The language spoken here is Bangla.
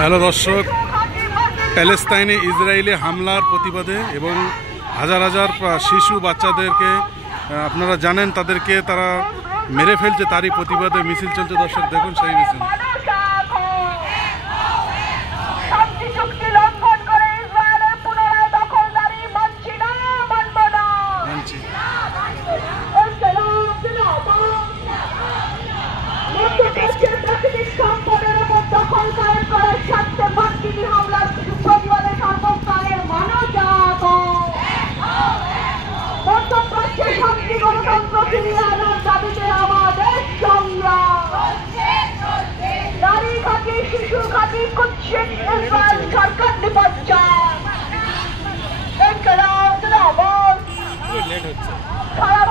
হ্যালো দর্শক, প্যালেস্তাইনে ইসরায়েলি হামলার প্রতিবাদে এবং হাজার হাজার শিশু বাচ্চাদেরকে আপনারা জানেন তাদেরকে তারা মেরে ফেলছে, তারই প্রতিবাদে মিছিল চলছে। দর্শক দেখুন সেই মিছিল। শিশু খাতি কুৎসিত ইসরায়েল সরকার নিপজ্জা। সারা